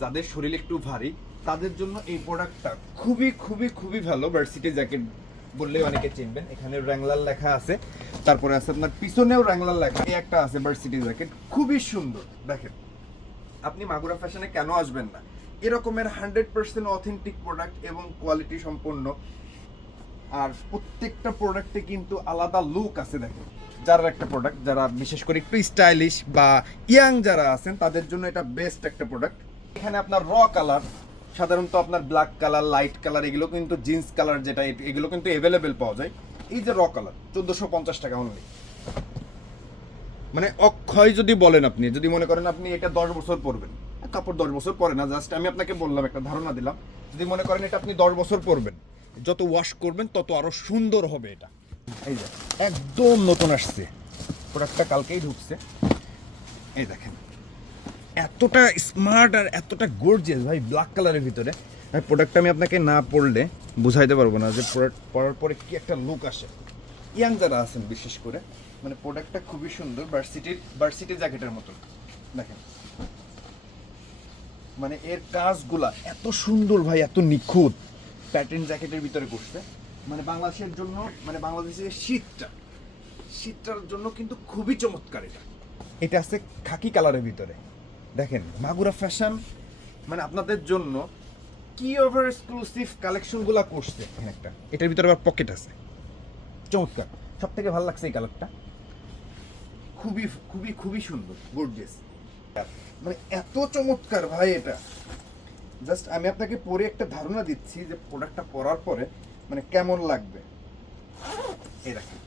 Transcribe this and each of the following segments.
যাদের শরীর একটু ভারী তাদের জন্য এই প্রোডাক্টটা খুবই খুবই খুবই ভালো। ভার্সিটি জ্যাকেট বললে অনেকে চিনবেন। এখানে র্যাংলার লেখা আছে, তারপরে আছে আপনার পিছনেও র্যাংলার লেখা। এই একটা আছে ভার্সিটি জ্যাকেট, খুবই সুন্দর। দেখেন, আপনি মাগুরা ফ্যাশনে কেন আসবেন না? এরকমের 100% অথেন্টিক প্রোডাক্ট এবং কোয়ালিটি সম্পন্ন, আর প্রত্যেকটা প্রোডাক্টে কিন্তু আলাদা লুক আছে। দেখেন, যারা একটা প্রোডাক্ট, যারা বিশেষ করে একটু স্টাইলিশ বা ইয়াং যারা আছেন তাদের জন্য এটা বেস্ট একটা প্রোডাক্ট। এখানে আপনার র কালার, সাধারণত আপনার ব্ল্যাক কালার, লাইট কালার, এগুলো কিন্তু জিন্স কালার যেটা, এগুলো কিন্তু অ্যাভেলেবেল পাওয়া যায়। এই যে র কালার 1450 টাকা অনলি। মানে অক্ষয় যদি বলেন, আপনি যদি মনে করেন আপনি এটা 10 বছর পরবেন, কাপড় 10 বছর পরে না, জাস্ট আমি আপনাকে বললাম, একটা ধারণা দিলাম। যদি মনে করেন এটা আপনি 10 বছর পরবেন, যত ওয়াশ করবেন তত আরো সুন্দর হবে এটা। এই যে একদম নতুন আসছে প্রোডাক্টটা, কালকেই ঢুকছে। এই দেখেন, এতটা স্মার্ট আর এতটা গর্জিয়াস ভাই, ব্ল্যাক কালারের ভিতরে। প্রোডাক্টটা আমি আপনাকে না পড়লে বুঝাইতে পারবো না যে পরার পরে কি একটা লুক আসে। ইয়াং যারা আছেন বিশেষ করে, মানে প্রোডাক্টটা খুবই সুন্দর, ভার্সিটি জ্যাকেটের মতো। দেখেন, মানে এর কাজগুলা এত সুন্দর ভাই, এত নিখুঁত প্যাটার্ন জ্যাকেটের ভিতরে করছে। মানে বাংলাদেশের জন্য, মানে বাংলাদেশের শীতটার জন্য কিন্তু খুবই চমৎকার এটা। এটা আছে খাকি কালারের ভিতরে। দেখেন, মাগুরা ফ্যাশন মানে আপনাদের জন্য কি ওভার এক্সক্লুসিভ কালেকশনগুলো করছে। এখানে একটা, এটার ভিতরে আবার পকেট আছে, চমৎকার। সব থেকে ভালো লাগছে এই কালারটা, খুবই খুবই খুবই সুন্দর, গর্জিয়াস। মানে এত চমৎকার ভাই এটা। জাস্ট আমি আপনাকে পরে একটা ধারণা দিচ্ছি যে প্রোডাক্টটা পরার পরে মানে কেমন লাগবে। এই দেখেন,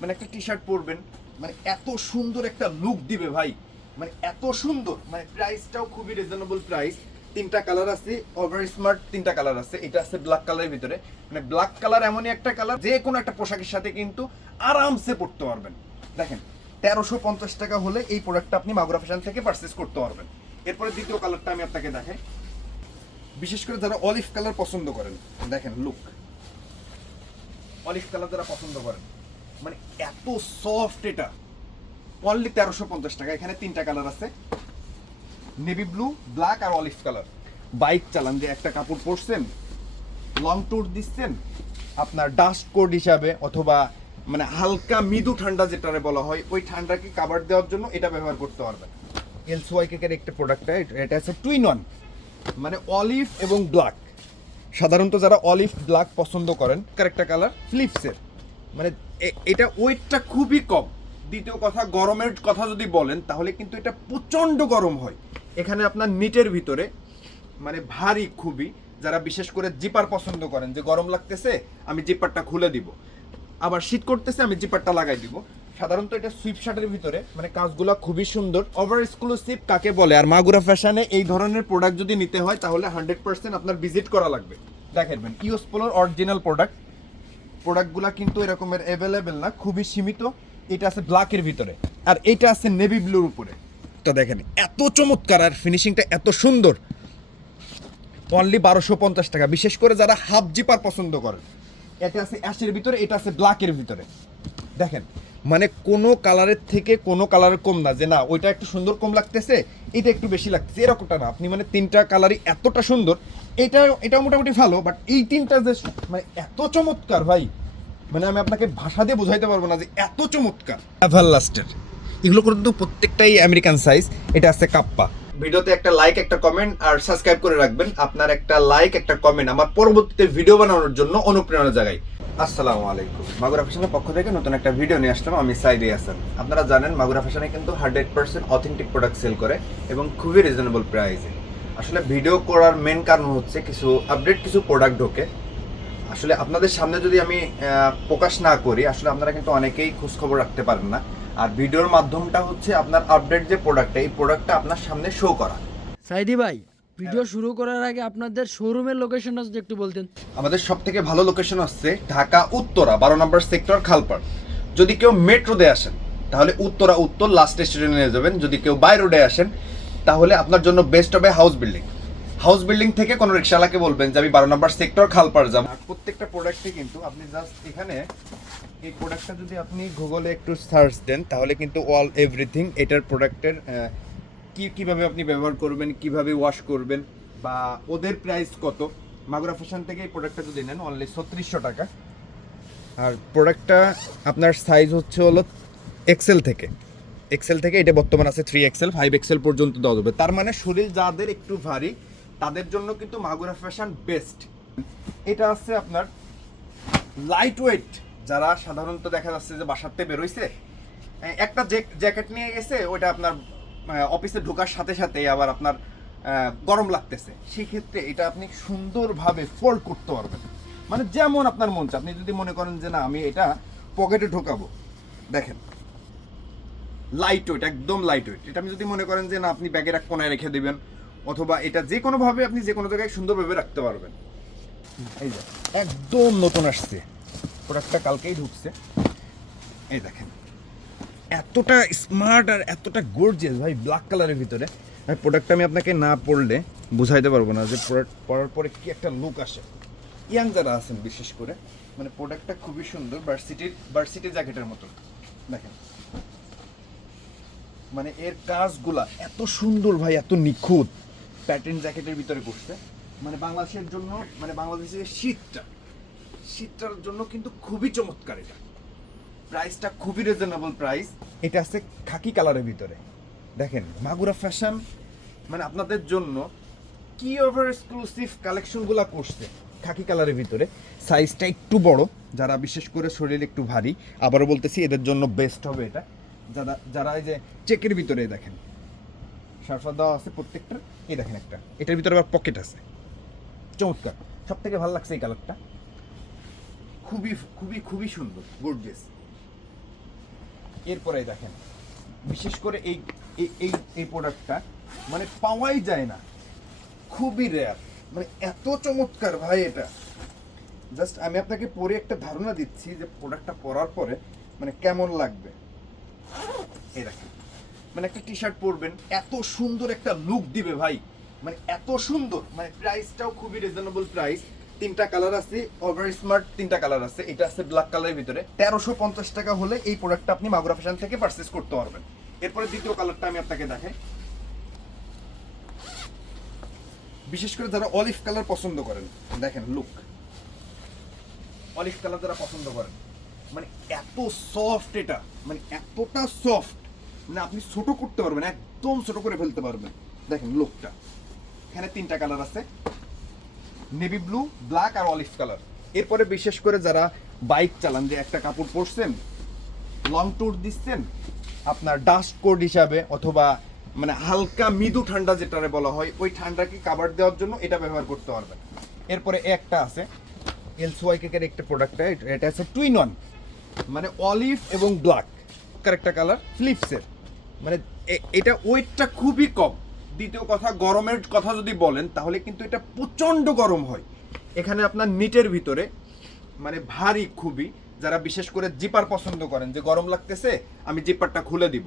মানে একটা টি শার্ট পরবেন, মানে এত সুন্দর একটা লুক দিবে ভাই, মানে এত সুন্দর। মানে প্রাইসটাও খুবই রিজনেবল প্রাইস। তিনটা কালার আছে, ওভার স্মার্ট তিনটা কালার আছে। এটা আছে ব্ল্যাক কালারের ভিতরে। মানে ব্ল্যাক কালার এমনই একটা কালার, যে কোনো একটা পোশাকের সাথে কিন্তু আরামসে পরতে পারবেন। দেখেন, 1350 টাকা হলে এই প্রোডাক্টটা আপনি মাগুরা ফ্যাশন থেকে পারচেজ করতে পারবেন। এরপরে দ্বিতীয় কালারটা আমি আপনাকে দেখাই। বিশেষ করে যারা অলিভ কালার পছন্দ করেন, দেখেন লুক, অলিভ কালার যারা পছন্দ করেন, মানে এত সফট এটা, অনলি 1350 টাকা। এখানে তিনটা কালার আছে, নেভি ব্লু, ব্ল্যাক আর অলিভ কালার। বাইক চালান, যে একটা কাপড় পরছেন, লং ট্যুর দিচ্ছেন, আপনার ডাস্ট কোট হিসাবে, অথবা মানে হালকা মৃদু ঠান্ডা যেটারে বলা হয়, ওই ঠান্ডাকে কাভার দেওয়ার জন্য এটা ব্যবহার করতে পারবেন। এলসওয়াই কেকের একটা প্রোডাক্ট, এটা আছে টুইন ওয়ান, মানে অলিভ এবং ব্ল্যাক। সাধারণত যারা অলিভ ব্ল্যাক পছন্দ করেন, একটা কালার ফ্লিপসের, মানে এটা ওয়েটটা খুবই কম। দ্বিতীয় কথা, গরমের কথা যদি বলেন তাহলে কিন্তু এটা প্রচণ্ড গরম হয়। এখানে আপনার নিটের ভিতরে, মানে ভারী খুবই। যারা বিশেষ করে জিপার পছন্দ করেন, যে গরম লাগতেছে আমি জিপারটা খুলে দিব, আবার শীত করতেছে আমি জিপারটা লাগাই দিব। সাধারণত এটা সুইপ শার্টের ভিতরে, মানে কাজগুলো খুবই সুন্দর। ওভার এক্সক্লুসিভ কাকে বলে? আর মাগুরা ফ্যাশনে এই ধরনের প্রোডাক্ট যদি নিতে হয় তাহলে 100% আপনার ভিজিট করা লাগবে। দেখেন, ইউএস পোলোর অরিজিনাল প্রোডাক্টগুলো কিন্তু এরকমের অ্যাভেলেবেল না, খুবই সীমিত। এটা আছে ব্ল্যাকের ভিতরে, আর এটা আছে নেভি ব্লুর উপরে। তো দেখেন, এত চমৎকার আর ফিনিশিংটা এত সুন্দর। অনলি 1250 টাকা। বিশেষ করে যারা হাফ জিপার পছন্দ করেন, এটা আছে অ্যাশের ভিতরে, এটা আছে ব্ল্যাকের ভিতরে। দেখেন, মানে কোনো কালারের থেকে কোনো কালারের কম না, যে না ওইটা একটু সুন্দর কম লাগতেছে, এটা একটু বেশি লাগতেছে, এরকমটা না। আপনি মানে তিনটা কালারই এতটা সুন্দর। এটা মোটামুটি ভালো, বাট এই তিনটা যে মানে এত চমৎকার ভাই, মানে আমি আপনাকে ভাষা দিয়ে বোঝাইতে পারবো না যে এত চমৎকার। এভারলাস্টের এগুলো কিন্তু প্রত্যেকটাই আমেরিকান সাইজ। এটা আছে কাপ্পা। ভিডিওতে একটা লাইক, একটা কমেন্ট আর সাবস্ক্রাইব করে রাখবেন। আপনার একটা লাইক, একটা কমেন্ট আমার পরবর্তীতে ভিডিও বানানোর জন্য অনুপ্রেরণা জাগায়। আসসালামু আলাইকুম। মাগুরা ফ্যাশনের পক্ষ থেকে নতুন একটা ভিডিও নিয়ে আসলাম। আমি সাইদি হাসান। আপনারা জানেন মাগুরা ফ্যাশনে কিন্তু 100% অথেন্টিক প্রোডাক্ট সেল করে এবং খুবই রিজনেবল প্রাইসে। আসলে ভিডিও করার মেন কারণ হচ্ছে কিছু আপডেট, কিছু প্রোডাক্ট ঢোকে। আসলে আপনাদের সামনে যদি আমি প্রকাশ না করি, আসলে আপনারা কিন্তু অনেকেই খোঁজখবর রাখতে পারেন না। আর ভিডিওর মাধ্যমটা হচ্ছে আপনার আপডেট যে প্রোডাক্টটা, এই প্রোডাক্টটা আপনার সামনে শো করা। সাইদি ভাই, ভিডিও শুরু করার আগে আপনাদের শোরুমের লোকেশনটা যদি একটু বলতেন। আমাদের সব থেকে ভালো লোকেশন হচ্ছে ঢাকা উত্তরা 12 নম্বর সেক্টর, খালপাড়। যদি কেউ মেট্রোতে আসেন তাহলে উত্তরা উত্তর লাস্ট স্টেশনে নিয়ে যাবেন। যদি কেউ বাই রোডে আসেন তাহলে আপনার জন্য বেস্ট হবে হাউস বিল্ডিং থেকে কোনো রিক্সাওয়ালাকে বলবেন যে আমি 12 নম্বর সেক্টর, খালপাড় যাব। প্রত্যেকটা প্রোডাক্টে কিন্তু আপনি জাস্ট এখানে এই প্রোডাক্টটা যদি আপনি গুগলে একটু সার্চ দেন তাহলে কিন্তু অল এভরিথিং এটার প্রোডাক্টের কিভাবে আপনি ব্যবহার করবেন, কিভাবে ওয়াশ করবেন, বা ওদের প্রাইস কত। মাগুরা ফ্যাশন থেকে এই প্রোডাক্টটা যদি নেন অনলি 3600 টাকা। আর প্রোডাক্টটা আপনার সাইজ হচ্ছে হলো এক্সেল থেকে এটা বর্তমান আছে 3XL 5XL পর্যন্ত দেওয়া যাবে। তার মানে শরীর যাদের একটু ভারী তাদের জন্য কিন্তু মাগুরা ফ্যাশন বেস্ট। এটা আছে আপনার লাইট ওয়েট, যারা সাধারণত দেখা যাচ্ছে যে বাসাতে বেরোইছে একটা জ্যাকেট নিয়ে গেছে, ওইটা আপনার অফিসে ঢোকার সাথে সাথে আবার আপনার গরম লাগতেছে, সেই ক্ষেত্রে এটা আপনি সুন্দরভাবে ফোল্ড করতে পারবেন। মানে যেমন আপনার মন চায়, আপনি যদি মনে করেন যে না আমি এটা পকেটে ঢোকাবো, দেখেন লাইট ওয়েট, একদম লাইট ওয়েট। এটা আপনি যদি মনে করেন যে না আপনি ব্যাগের এক কোনায় রেখে দিবেন, অথবা এটা যে কোনোভাবে আপনি যে কোনো জায়গায় সুন্দরভাবে রাখতে পারবেন। এই যে একদম নতুন আসছে প্রোডাক্টটা, কালকেই ঢুকছে। এই দেখেন এতটা স্মার্ট আর এতটা গর্জিয়াস ভাই, ব্ল্যাক কালারের ভিতরে। প্রোডাক্টটা আমি আপনাকে না পড়লে বুঝাইতে পারবো না যে পরার পরে কি একটা লুক আসে। ইয়াং যারা আছেন বিশেষ করে, মানে প্রোডাক্টটা খুবই সুন্দর, ভার্সিটি জ্যাকেটের মতো। দেখেন মানে এর কাজগুলা এত সুন্দর ভাই, এত নিখুঁত প্যাটার্ন জ্যাকেটের ভিতরে করছে। মানে বাংলাদেশের জন্য, মানে বাংলাদেশের শীতটার জন্য কিন্তু খুবই চমৎকার। এটা প্রাইসটা খুবই রিজনেবল প্রাইস। এটা আছে খাকি কালারের ভিতরে। দেখেন মাগুরা ফ্যাশন মানে আপনাদের জন্য কি ওভার এক্সক্লুসিভ কালেকশনগুলো করছে খাকি কালারের ভিতরে। সাইজটা একটু বড়, যারা বিশেষ করে শরীর একটু ভারী, আবারও বলতেছি এদের জন্য বেস্ট হবে এটা। যারা এই যে চেকের ভিতরে দেখেন সারফা দেওয়া আছে প্রত্যেকটা, এই দেখেন একটা, এটার ভিতরে আবার পকেট আছে, চমৎকার। সব থেকে ভালো লাগছে এই কালারটা, খুবই খুবই খুবই সুন্দর, গর্জিয়াস। এরপরে দেখেন বিশেষ করে এই এই এই প্রোডাক্টটা মানে পাওয়াই যায় না, খুবই রেয়ার, মানে এত চমৎকার ভাই। এটা জাস্ট আমি আপনাকে পরে একটা ধারণা দিচ্ছি যে প্রোডাক্টটা পরার পরে মানে কেমন লাগবে। এই দেখেন মানে একটা টি শার্ট পরবেন, এত সুন্দর একটা লুক দিবে ভাই, মানে এত সুন্দর। মানে প্রাইসটাও খুবই রিজনেবল প্রাইস। তিনটা কালার আছে, ওভার স্মার্ট তিনটা কালার আছে। এটা আছে ব্ল্যাক কালারের ভিতরে। 1350 টাকা হলে এই প্রোডাক্টটা আপনি মাগুরা ফ্যাশন থেকে পারচেজ করতে পারবেন। এরপরে দ্বিতীয় কালারটা আমি আপনাকে দেখাই। বিশেষ করে যারা অলিভ কালার পছন্দ করেন, দেখেন লুক, অলিভ কালার যারা পছন্দ করেন, মানে এত সফট, এটা মানে এতটা সফট, মানে আপনি ছোট করতে পারবেন, একদম ছোট করে ফেলতে পারবেন। দেখেন লুকটা, এখানে তিনটা কালার আছে, নেভি ব্লু, ব্ল্যাক আর অলিভ কালার। এরপরে বিশেষ করে যারা বাইক চালান, যে একটা কাপড় পরছেন, লং ট্যুর দিচ্ছেন, আপনার ডাস্ট কোট হিসাবে, অথবা মানে হালকা মৃদু ঠান্ডা যেটারে বলা হয়, ওই ঠান্ডাকে কাভার দেওয়ার জন্য এটা ব্যবহার করতে পারবেন। এরপরে একটা আছে এলসওয়াই কেকের একটা প্রোডাক্ট, এটা আছে টুইন ওয়ান, মানে অলিভ এবং ব্ল্যাক একটা কালার, ফ্লিপসের। মানে এটা ওয়েটটা খুবই কম। দ্বিতীয় কথা, গরমের কথা যদি বলেন তাহলে কিন্তু এটা প্রচণ্ড গরম হয়। এখানে আপনার নিটের ভিতরে মানে ভারী খুবই, যারা বিশেষ করে জিপার পছন্দ করেন, যে গরম লাগতেছে আমি জিপারটা খুলে দিব,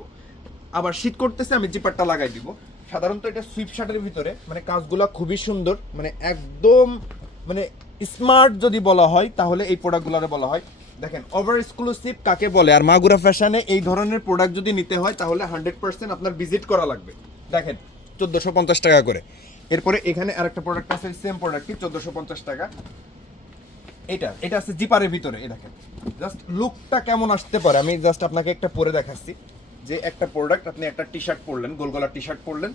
আবার শীত করতেছে আমি জিপারটা লাগাই দিব। সাধারণত এটা সুইপ শার্টের ভিতরে, মানে কাজগুলো খুবই সুন্দর, মানে একদম মানে স্মার্ট যদি বলা হয় তাহলে এই প্রোডাক্টগুলোরে বলা হয়। দেখেন ওভার এক্সক্লুসিভ কাকে বলে। আর মাগুরা ফ্যাশনে এই ধরনের প্রোডাক্ট যদি নিতে হয় তাহলে 100% আপনার ভিজিট করা লাগবে। দেখেন 1450 টাকা করে। এরপরে এখানে আরেকটা প্রোডাক্ট আছে, সেম প্রোডাক্টই 1450 টাকা। এটা আছে জিপারের ভিতরে। এই দেখেন জাস্ট লুকটা কেমন আসতে পারে, আমি জাস্ট আপনাকে একটা পরে দেখাচ্ছি। যে একটা প্রোডাক্ট, আপনি একটা টি শার্ট পরলেন, গোল গলার টি শার্ট পরলেন,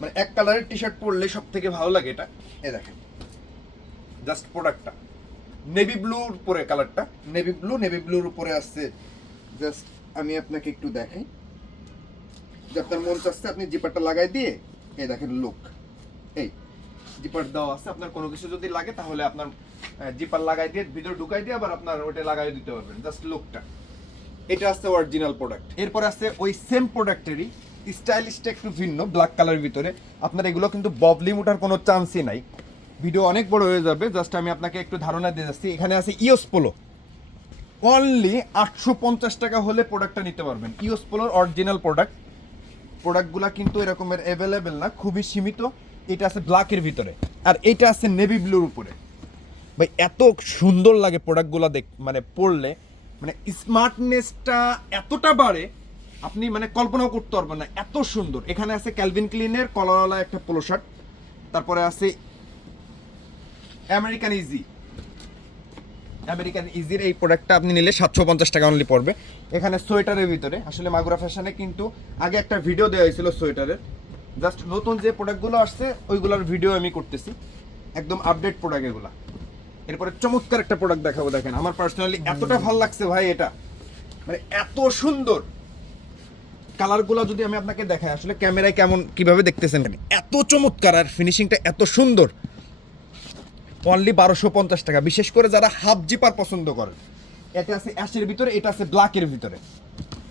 মানে এক কালারের টি শার্ট পরলে সব থেকে ভালো লাগে এটা। এই দেখেন জাস্ট প্রোডাক্টটা নেভি ব্লুর উপরে, কালারটা নেভি ব্লুর উপরে আসছে। জাস্ট আমি আপনাকে একটু দেখাই, যে আপনার মন চাচ্ছে আপনি জিপারটা লাগাই দিয়ে, এই দেখেন লুক, এই জিপার দেওয়া আছে। আপনার কোনো কিছু যদি লাগে তাহলে আপনার জিপার লাগাই দিয়ে ভিতরে ঢুকাই দিয়ে আবার আপনার ওটা লাগাই দিতে পারবেন। জাস্ট লুকটা, এটা আছে অরিজিনাল প্রোডাক্ট। এরপর আছে ওই সেম প্রোডাক্টেরই স্টাইলিশটা একটু ভিন্ন, ব্ল্যাক কালারের ভিতরে। আপনার এগুলো কিন্তু ববলিং ওঠার কোনো চান্সই নাই, ভিডিও অনেক বড় হয়ে যাবে। জাস্ট আমি আপনাকে একটু ধারণা দিয়ে যাচ্ছি। এখানে আছে ইওস পোলো, অনলি 850 টাকা হলে প্রোডাক্টটা নিতে পারবেন। ইওস পোলোর অরিজিনাল প্রোডাক্টগুলো কিন্তু এরকমের অ্যাভেলেবেল না, খুবই সীমিত। এটা আছে ব্ল্যাকের ভিতরে, আর এটা আছে নেভি ব্লুর উপরে। ভাই এত সুন্দর লাগে প্রোডাক্টগুলো মানে পড়লে, মানে স্মার্টনেসটা এতটা বাড়ে, আপনি মানে কল্পনাও করতে পারবেন না, এত সুন্দর। এখানে আছে ক্যালভিন ক্লিনের কলারওয়ালা একটা পোলো শার্ট, তারপরে আছে আমেরিকান ইজির এই প্রোডাক্টটা আপনি নিলে 750 টাকা অনলি পড়বে। এখানে সোয়েটারের ভিতরে আসলে মাগুরা ফ্যাশনে কিন্তু আগে একটা ভিডিও দেওয়া হয়েছিল সোয়েটারের, জাস্ট নতুন যে প্রোডাক্টগুলো আসছে ওইগুলোর ভিডিও আমি করতেছি, একদম আপডেট প্রোডাক্ট এগুলা। এরপরে চমৎকার একটা প্রোডাক্ট দেখাবো, দেখেন আমার পার্সোনালি এতটা ভালো লাগছে ভাই, এটা মানে এত সুন্দর কালারগুলো যদি আমি আপনাকে দেখাই, আসলে ক্যামেরায় কেমন কিভাবে দেখতেছেন, এত চমৎকার আর ফিনিশিংটা এত সুন্দর। অনলি 1250 টাকা। বিশেষ করে যারা হাফ জিপার পছন্দ করেন, এটা আছে অ্যাশের ভিতরে, এটা আছে ব্ল্যাকের ভিতরে।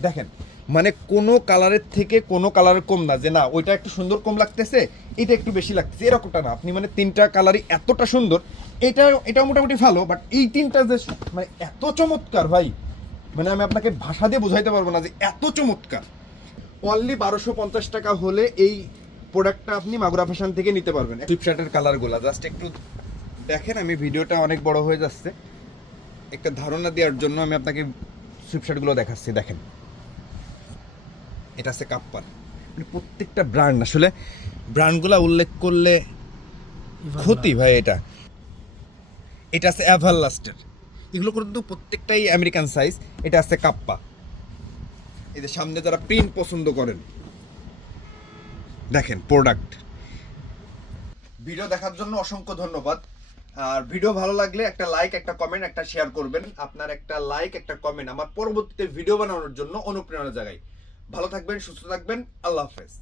দেখেন মানে কোনো কালারের থেকে কোনো কালার কম না, যে না ওইটা একটু সুন্দর কম লাগতেছে এটা একটু বেশি লাগতেছে, এরকমটা না। আপনি মানে তিনটা কালারই এতটা সুন্দর, এটা মোটামুটি ভালো, বাট এই তিনটা যে মানে এত চমৎকার ভাই, মানে আমি আপনাকে ভাষা দিয়ে বোঝাইতে পারবো না যে এত চমৎকার। অনলি 1250 টাকা হলে এই প্রোডাক্টটা আপনি মাগুরা ফ্যাশন থেকে নিতে পারবেন। ফ্লিপশার্টের কালারগুলো জাস্ট একটু দেখেন, আমি ভিডিওটা অনেক বড় হয়ে যাচ্ছে, একটা ধারণা দেওয়ার জন্য আমি আপনাকে সুইপশার্টগুলো দেখাচ্ছি। দেখেন এটা আছে কাপ্পার, মানে প্রত্যেকটা ব্র্যান্ড, আসলে ব্র্যান্ডগুলো উল্লেখ করলে ক্ষতি ভাই। এটা আছে এভারলাস্টের, এগুলো কিন্তু প্রত্যেকটাই আমেরিকান সাইজ। এটা আছে কাপ্পা, এই যে সামনে যারা প্রিন্ট পছন্দ করেন, দেখেন প্রোডাক্ট। ভিডিও দেখার জন্য অসংখ্য ধন্যবাদ। আর ভিডিও ভালো লাগলে একটা লাইক, একটা কমেন্ট, একটা শেয়ার করবেন। আপনার একটা লাইক, একটা কমেন্ট আমার পরবর্তীতে ভিডিও বানানোর জন্য অনুপ্রেরণা জাগায়। ভালো থাকবেন, সুস্থ থাকবেন, আল্লাহ হাফেজ।